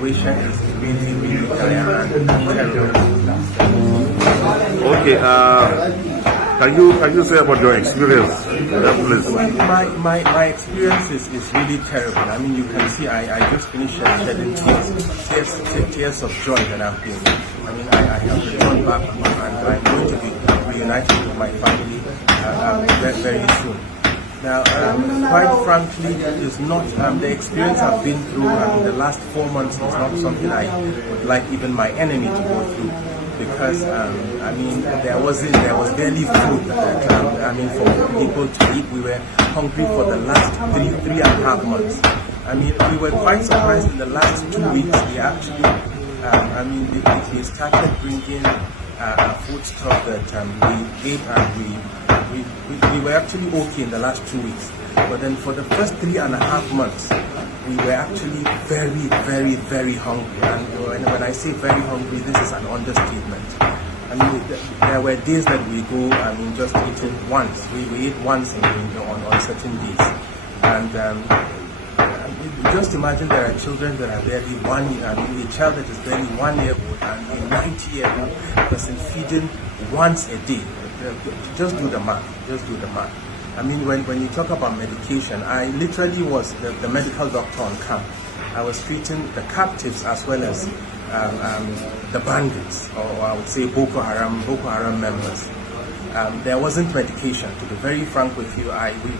situation is really, really dire and terrible. Okay, can you say about your experience in that place? Well, my experience is really terrible. I mean, you can see I just finished shedding tears of joy that I've been. I mean, I have returned back and I'm going to be reunited with my family very soon. Now, quite frankly, it's not the experience I've been through. The last 4 months is not something I would like even my enemy to go through, because I mean there was barely food that for people to eat. We were hungry for the last three and a half months. I mean, we were quite surprised in the last 2 weeks. We actually, they started bringing food stuff that we ate, and we were actually okay in the last 2 weeks. But then for the first 3.5 months, we were actually very, very, very hungry. And when I say very hungry, this is an understatement. I mean, there were days that we go, just eating once. We ate once on certain days. And just imagine there are children that are barely 1 year, a child that is barely 1 year old and a 90-year-old person feeding once a day. Just do the math. I mean, when you talk about medication, I literally was the medical doctor on camp. I was treating the captives as well as the bandits, or I would say Boko Haram members. There wasn't medication. To be very frank with you,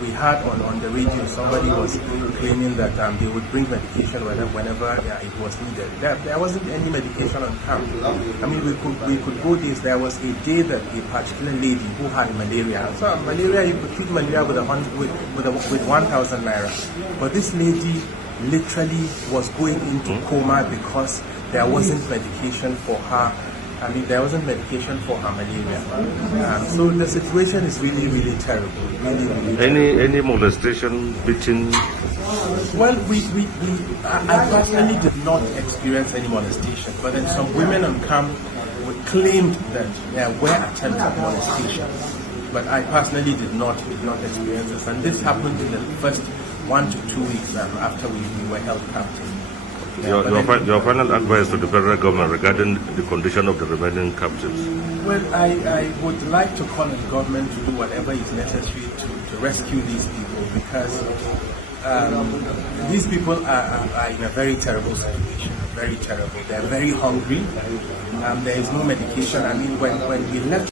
we heard on the radio somebody was claiming that they would bring medication whenever it was needed. There wasn't any medication on camp. I mean, we could go days. There was a day that a particular lady who had malaria. So malaria, you could treat malaria with 1,000 naira. But this lady literally was going into coma because there wasn't medication for her. There wasn't medication for her malaria. So the situation is really, really terrible. Really terrible. Any molestation, beating? Well, I personally did not experience any molestation, but then some women on camp claimed that there were attempted molestation. But I personally did not experience this, and this happened in the first 1 to 2 weeks after we were held captive. Your final advice to the federal government regarding the condition of the remaining captives? Well, I would like to call on the government to do whatever is necessary to rescue these people, because these people are in a very terrible situation, very terrible. They're very hungry. There is no medication. I mean, when we left